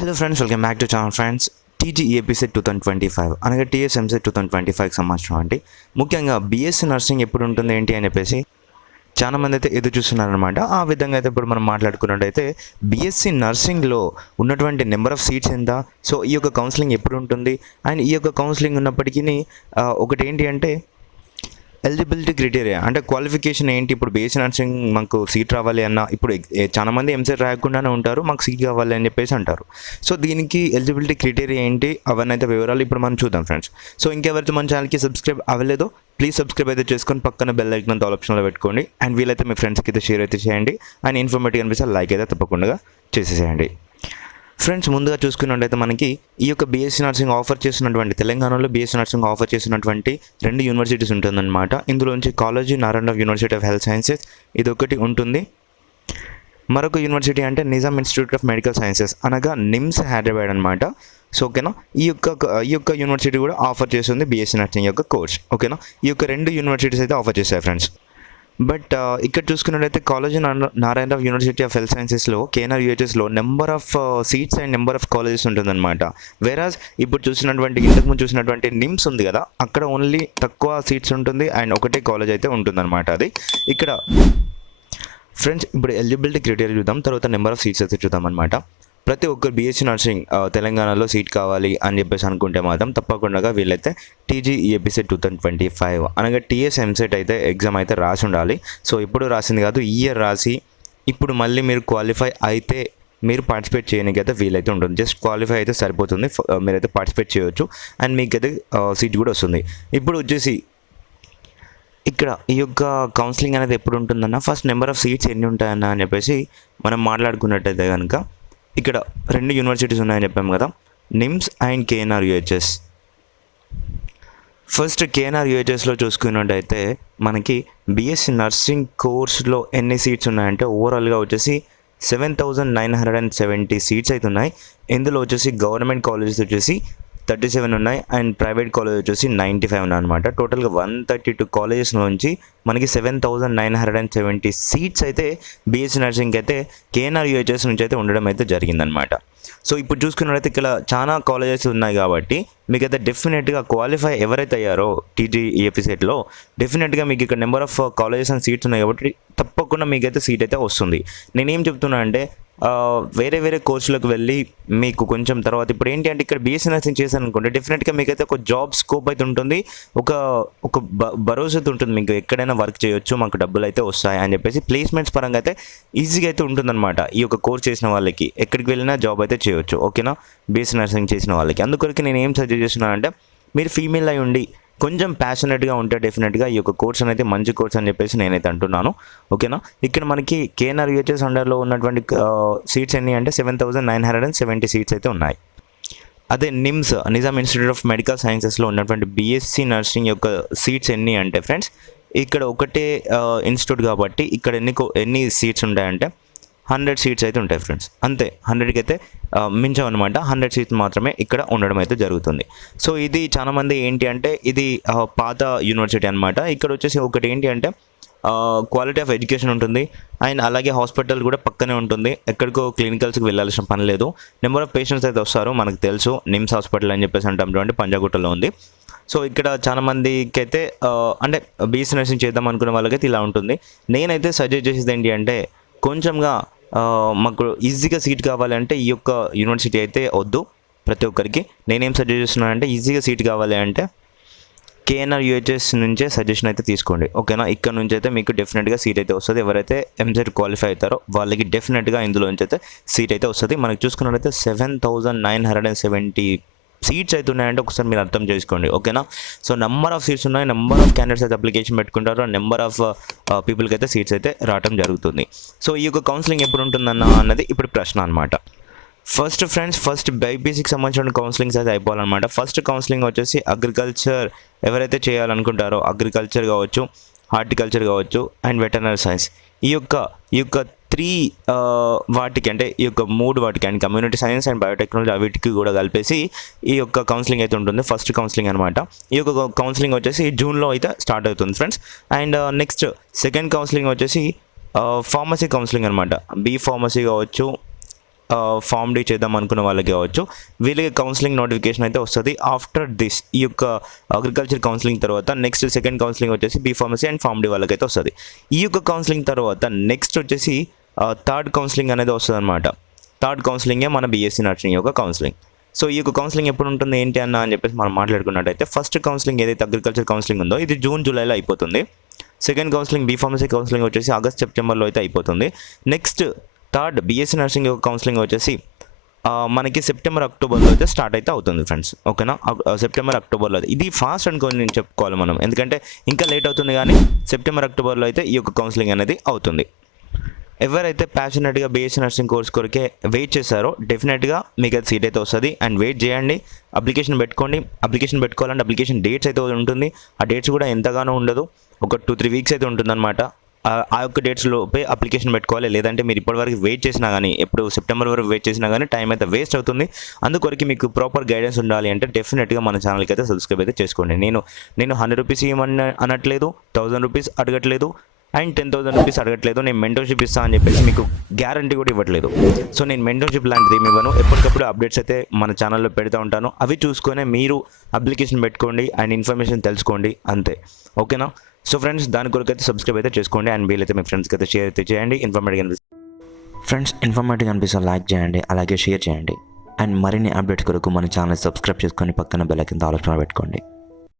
Hello friends, welcome back to channel friends. TGEAP CET 2025 అనగా TSM set 2025కి సంబంధించిన అండి. ముఖ్యంగా బీఎస్సీ నర్సింగ్ ఎప్పుడు ఉంటుంది ఏంటి అని చెప్పేసి చాలామంది అయితే ఎదురు చూస్తున్నారనమాట. ఆ విధంగా అయితే ఇప్పుడు మనం మాట్లాడుకున్నట్టయితే బీఎస్సీ నర్సింగ్లో ఉన్నటువంటి నెంబర్ ఆఫ్ సీట్స్ ఎంత, సో ఈ యొక్క కౌన్సిలింగ్ ఎప్పుడు ఉంటుంది అండ్ ఈ యొక్క కౌన్సిలింగ్ ఉన్నప్పటికీ ఒకటి ఏంటి అంటే ఎలిజిబిలిటీ క్రైటీరియా అంటే క్వాలిఫికేషన్ ఏంటి. ఇప్పుడు బీఎస్సీ నర్సింగ్ మాకు సీట్ రావాలి అన్న, ఇప్పుడు చాలామంది ఎంసెట్ రాయకుండానే ఉంటారు, మాకు సీట్ కావాలి అని చెప్పేసి అంటారు. సో దీనికి ఎలిజిబిలిటీ క్రైటీరియా ఏంటి అవన్నీ అయితే వివరాలు ఇప్పుడు మనం చూద్దాం ఫ్రెండ్స్. సో ఇంకెవరైతే మన ఛానల్కి సబ్స్క్రైబ్ అవ్వలేదో ప్లీజ్ సబ్స్క్రైబ్ అయితే చేసుకొని పక్కన బెల్ ఐకాన్ ఆల్ ఆప్షన్లో పెట్టుకోండి. అండ్ వీలైతే మీ ఫ్రెండ్స్కి అయితే షేర్ అయితే చేయండి. అండ్ ఇన్ఫర్మేటివ్ అనిపిస్తే లైక్ అయితే తప్పకుండా చేసేసేయండి. ఫ్రెండ్స్, ముందుగా చూసుకున్నట్టయితే మనకి ఈ యొక్క బీఎస్సీ నర్సింగ్ ఆఫర్ చేసినటువంటి తెలంగాణలో బీఎస్సీ నర్సింగ్ ఆఫర్ చేసినటువంటి 2 యూనివర్సిటీస్ ఉంటుందన్నమాట. ఇందులోంచి college Narayana university of health sciences ఇది ఒకటి ఉంటుంది. మరొక యూనివర్సిటీ అంటే Nizam institute of medical sciences అనగా నిమ్స్ హైదరాబాద్ అనమాట. సో ఓకేనా, ఈ యొక్క యూనివర్సిటీ కూడా ఆఫర్ చేస్తుంది బీఎస్సీ నర్సింగ్ యొక్క కోర్స్. ఓకేనా, ఈ యొక్క 2 యూనివర్సిటీస్ అయితే ఆఫర్ చేశాయి ఫ్రెండ్స్. బట్ ఇక్కడ చూసుకున్నట్టయితే Kaloji Narayana university of health సైన్సెస్లో కేఎన్ఆర్ యూహెచ్ఎస్లో number of seats and number of colleges ఉంటుందన్నమాట. వేరాజ్ ఇప్పుడు ఇంతకుముందు చూసినటువంటి నిమ్స్ ఉంది కదా, అక్కడ ఓన్లీ తక్కువ సీట్స్ ఉంటుంది అండ్ ఒకటే కాలేజ్ అయితే ఉంటుందన్నమాట. అది ఇక్కడ ఫ్రెండ్స్ ఇప్పుడు ఎలిజిబిలిటీ క్రైటీరియా చూద్దాం, తర్వాత నెంబర్ ఆఫ్ సీట్స్ అయితే చూద్దాం అనమాట. ప్రతి ఒక్కరు బీఎస్సీ నర్సింగ్ తెలంగాణలో సీట్ కావాలి అని చెప్పేసి అనుకుంటే మాత్రం తప్పకుండా వీళ్ళైతే టీజీఈఏపీ సెట్ 2025 అనగా టీఎస్ ఎంసెట్ అయితే ఎగ్జామ్ అయితే రాసి ఉండాలి. సో ఇప్పుడు రాసింది కాదు, ఈ ఇయర్ రాసి ఇప్పుడు మళ్ళీ మీరు క్వాలిఫై అయితే మీరు పార్టిసిపేట్ చేయడానికి అయితే వీలైతే ఉంటుంది. జస్ట్ క్వాలిఫై అయితే సరిపోతుంది, మీరైతే పార్టిసిపేట్ చేయవచ్చు అండ్ మీకైతే సీట్ కూడా వస్తుంది. ఇప్పుడు వచ్చేసి ఇక్కడ ఈ యొక్క కౌన్సిలింగ్ అనేది ఎప్పుడు ఉంటుందన్న, ఫస్ట్ నెంబర్ ఆఫ్ సీట్స్ ఎన్ని ఉంటాయన్న అని చెప్పేసి మనం మాట్లాడుకున్నట్టయితే కనుక ఇక్కడ 2 యూనివర్సిటీస్ ఉన్నాయని చెప్పాము కదా, NIMS and KNR UHS. First KNR యూహెచ్ఎస్లో చూసుకున్నట్టయితే మనకి బీఎస్సీ నర్సింగ్ కోర్స్లో ఎన్ని సీట్స్ ఉన్నాయంటే ఓవరాల్గా వచ్చేసి 7,970 సీట్స్ అయితే ఉన్నాయి. ఇందులో వచ్చేసి గవర్నమెంట్ కాలేజెస్ వచ్చేసి 37 ఉన్నాయి అండ్ ప్రైవేట్ కాలేజ్ వచ్చేసి 95 ఉన్నాయి అనమాట. టోటల్గా 132 కాలేజెస్ నుంచి మనకి 7,970 సీట్స్ అయితే బీఎస్సీ నర్సింగ్కి అయితే కేఎన్ఆర్ యూహెచ్ఎస్ నుంచి అయితే ఉండడం అయితే జరిగిందనమాట. సో ఇప్పుడు చూసుకున్నట్లయితే ఇక్కడ చాలా కాలేజెస్ ఉన్నాయి కాబట్టి మీకైతే డెఫినెట్గా క్వాలిఫై ఎవరైతే అయ్యారో టీజీఈఏపీ సెట్లో డెఫినెట్గా మీకు ఇక్కడ number of colleges and seats ఉన్నాయి కాబట్టి తప్పకుండా మీకైతే సీట్ అయితే వస్తుంది. నేనేం చెప్తున్నా అంటే వేరే కోర్సులకు వెళ్ళి మీకు కొంచెం తర్వాత ఇప్పుడు ఏంటి అంటే ఇక్కడ బీఎస్సీ నర్సింగ్ చేశాను అనుకోండి, డెఫినెట్గా మీకైతే ఒక జాబ్ స్కోప్ అయితే ఉంటుంది, ఒక భరోసా ఉంటుంది, మీకు ఎక్కడైనా వర్క్ చేయొచ్చు, మాకు డబ్బులు అయితే వస్తాయి అని చెప్పేసి ప్లేస్మెంట్స్ పరంగా అయితే ఈజీగా అయితే ఉంటుందన్నమాట. ఈ యొక్క కోర్స్ చేసిన వాళ్ళకి ఎక్కడికి వెళ్ళినా జాబ్ అయితే చేయొచ్చు. ఓకేనా, బీఎస్సీ నర్సింగ్ చేసిన వాళ్ళకి. అందుకొరకు నేను ఏం సజెస్ట్ చేస్తున్నాను అంటే మీరు ఫీమేల్ అయి ఉండి కొంచెం ప్యాషనెట్గా ఉంటే డెఫినెట్గా ఈ యొక్క కోర్స్ అనేది మంచి కోర్స్ అని చెప్పేసి నేనైతే అంటున్నాను. ఓకేనా, ఇక్కడ మనకి కేఎన్ఆర్ యూహెచ్ఎస్ అండర్లో ఉన్నటువంటి సీట్స్ ఎన్ని అంటే 7,970 సీట్స్ అయితే ఉన్నాయి. అదే NIMS Nizam institute of medical సైన్సెస్లో ఉన్నటువంటి బీఎస్సీ నర్సింగ్ యొక్క సీట్స్ ఎన్ని అంటే ఫ్రెండ్స్ ఇక్కడ ఒకటే ఇన్స్టిట్యూట్ కాబట్టి ఇక్కడ ఎన్ని సీట్స్ ఉంటాయంటే 100 సీట్స్ అయితే ఉంటాయి ఫ్రెండ్స్. అంతే, 100కి అయితే మించమన్నమాట. 100 సీట్స్ మాత్రమే ఇక్కడ ఉండడం అయితే జరుగుతుంది. సో ఇది చాలామంది ఏంటి అంటే ఇది పాత యూనివర్సిటీ అనమాట. ఇక్కడ వచ్చేసి ఒకటి ఏంటి అంటే క్వాలిటీ ఆఫ్ ఎడ్యుకేషన్ ఉంటుంది అండ్ అలాగే హాస్పిటల్ కూడా పక్కనే ఉంటుంది, ఎక్కడికో క్లినికల్స్కి వెళ్ళాల్సిన పని లేదు. నెంబర్ ఆఫ్ పేషెంట్స్ అయితే వస్తారు, మనకు తెలుసు నిమ్స్ హాస్పిటల్ అని చెప్పేసి అంటాం చూడండి, పంజాగుట్టలో ఉంది. సో ఇక్కడ చాలామందికి అయితే అంటే బీఎస్సీ నర్సింగ్ చేద్దాం అనుకునే వాళ్ళకైతే ఇలా ఉంటుంది. నేనైతే సజెస్ట్ చేసేది ఏంటి అంటే కొంచెంగా మాకు ఈజీగా సీట్ కావాలంటే ఈ యొక్క యూనివర్సిటీ అయితే వద్దు ప్రతి ఒక్కరికి. నేనేం సజెస్ట్ చేస్తున్నాను అంటే ఈజీగా సీట్ కావాలి అంటే కేఎన్ఆర్ యూహెచ్ఎస్ నుంచే సజెషన్ అయితే తీసుకోండి. ఓకేనా, ఇక్కడ నుంచి అయితే మీకు డెఫినెట్గా సీట్ అయితే వస్తుంది. ఎవరైతే ఎంసెట్ క్వాలిఫై అవుతారో వాళ్ళకి డెఫినెట్గా ఇందులో నుంచి అయితే సీట్ అయితే వస్తుంది. మనకు చూసుకున్నట్లయితే 7,970 సీట్స్ అయితే ఉన్నాయంటే ఒకసారి మీరు అర్థం చేసుకోండి. ఓకేనా, సో నెంబర్ ఆఫ్ సీట్స్ ఉన్నాయి, నెంబర్ ఆఫ్ క్యాండిడేట్స్ అయితే అప్లికేషన్ పెట్టుకుంటారు, నెంబర్ ఆఫ్ పీపుల్కి అయితే సీట్స్ అయితే రావడం జరుగుతుంది. సో ఈ యొక్క కౌన్సిలింగ్ ఎప్పుడు అన్నది ఇప్పుడు ప్రశ్న అనమాట. ఫస్ట్ బైపీసీకి సంబంధించిన కౌన్సిలింగ్స్ అయితే అయిపోవాలన్నమాట. ఫస్ట్ కౌన్సిలింగ్ వచ్చేసి అగ్రికల్చర్ ఎవరైతే చేయాలనుకుంటారో అగ్రికల్చర్ కావచ్చు, హార్టికల్చర్ కావచ్చు అండ్ వెటర్నరీ సైన్స్ ఈ యొక్క 3 వాటికి అంటే ఈ యొక్క 3 వాటికి and community science and biotechnology వీటికి కూడా కలిపేసి ఈ యొక్క కౌన్సిలింగ్ అయితే ఉంటుంది. ఫస్ట్ కౌన్సిలింగ్ అనమాట. ఈ యొక్క కౌన్సిలింగ్ వచ్చేసి జూన్లో అయితే స్టార్ట్ అవుతుంది friends. And next second counselling వచ్చేసి ఫార్మసీ కౌన్సిలింగ్ అనమాట. బీ ఫార్మసీ కావచ్చు ఫామ్ డి చేద్దాం అనుకున్న వాళ్ళకి కావచ్చు, వీళ్ళకి కౌన్సిలింగ్ నోటిఫికేషన్ అయితే వస్తుంది. ఆఫ్టర్ దిస్ ఈ యొక్క అగ్రికల్చర్ కౌన్సిలింగ్ తర్వాత నెక్స్ట్ సెకండ్ కౌన్సిలింగ్ వచ్చేసి B pharmacy and pharm D వాళ్ళకైతే వస్తుంది. ఈ యొక్క కౌన్సిలింగ్ తర్వాత నెక్స్ట్ వచ్చేసి థర్డ్ కౌన్సిలింగ్ అనేది వస్తుంది అనమాట. థర్డ్ కౌన్సిలింగే మన బీఎస్సీ నర్సింగ్ యొక్క కౌన్సిలింగ్. సో ఈ యొక్క కౌన్సిలింగ్ ఎప్పుడు ఉంటుంది ఏంటి అని చెప్పేసి మనం మాట్లాడుకున్నట్టయితే, ఫస్ట్ కౌన్సిలింగ్ ఏదైతే అగ్రికల్చర్ కౌన్సిలింగ్ ఉందో ఇది జూన్ జూలైలో అయిపోతుంది. Second counselling B pharmacy counselling వచ్చేసి ఆగస్ట్ సెప్టెంబర్లో అయితే అయిపోతుంది. నెక్స్ట్ థర్డ్ బీఎస్సీ నర్సింగ్ యొక్క కౌన్సిలింగ్ వచ్చేసి మనకి సెప్టెంబర్ అక్టోబర్లో అయితే స్టార్ట్ అయితే అవుతుంది ఫ్రెండ్స్. ఓకేనా, సెప్టెంబర్ అక్టోబర్లో అయితే ఇది ఫాస్ట్ అనుకోని నేను చెప్పుకోవాలి మనం, ఎందుకంటే ఇంకా లేట్ అవుతుంది, కానీ సెప్టెంబర్ అక్టోబర్లో అయితే ఈ యొక్క కౌన్సిలింగ్ అనేది అవుతుంది. ఎవరైతే ప్యాషనెట్గా బీఎస్సీ నర్సింగ్ కోర్స్ కొరకే వెయిట్ చేశారో డెఫినెట్గా మీకు అది సీట్ అయితే వస్తుంది. అండ్ వెయిట్ చేయండి, అప్లికేషన్ పెట్టుకోండి. అప్లికేషన్ పెట్టుకోవాలంటే అప్లికేషన్ డేట్స్ అయితే ఉంటుంది. ఆ డేట్స్ కూడా ఎంతగానో ఉండదు, ఒక 2-3 వీక్స్ అయితే ఉంటుందన్నమాట. ఆ యొక్క డేట్స్ లోపే అప్లికేషన్ పెట్టుకోవాలి. లేదంటే మీరు ఇప్పటివరకు వెయిట్ చేసినా కానీ, ఎప్పుడు సెప్టెంబర్ వరకు వెయిట్ చేసినా కానీ టైం అయితే వేస్ట్ అవుతుంది. అందుకొరకు మీకు ప్రాపర్ గైడెన్స్ ఉండాలి అంటే డెఫినెట్గా మన ఛానల్కి అయితే సబ్స్క్రైబ్ అయితే చేసుకోండి. నేను 100 రూపీస్ ఇవ్వమని అనట్లేదు, 1000 రూపీస్ అడగట్లేదు, అండ్ 10,000 రూపీస్ అడగట్లేదు. నేను మెంటర్షిప్ ఇస్తాను అని చెప్పేసి మీకు గ్యారంటీ కూడా ఇవ్వట్లేదు. సో నేను మెంటర్షిప్ లాంటిది ఏమి ఇవ్వను. ఎప్పటికప్పుడు అప్డేట్స్ అయితే మన ఛానల్లో పెడతా ఉంటాను. అవి చూసుకొని మీరు అప్లికేషన్ పెట్టుకోండి అండ్ ఇన్ఫర్మేషన్ తెలుసుకోండి, అంతే. ఓకేనా? సో ఫ్రెండ్స్, దాని కొరకు అయితే సబ్స్క్రైబ్ అయితే చేసుకోండి. అండ్ వీలైతే మీ ఫ్రెండ్స్కి అయితే షేర్ అయితే చేయండి. ఇన్ఫర్మేటివ్ అనిపిస్తే లైక్ చేయండి, అలాగే షేర్ చేయండి. అండ్ మరిన్ని అప్డేట్స్ కొరకు మన ఛానల్ సబ్స్క్రైబ్ చేసుకొని పక్కన బెల్ ఐకాన్ ఆల్ ఆప్షన్ పెట్టుకోండి.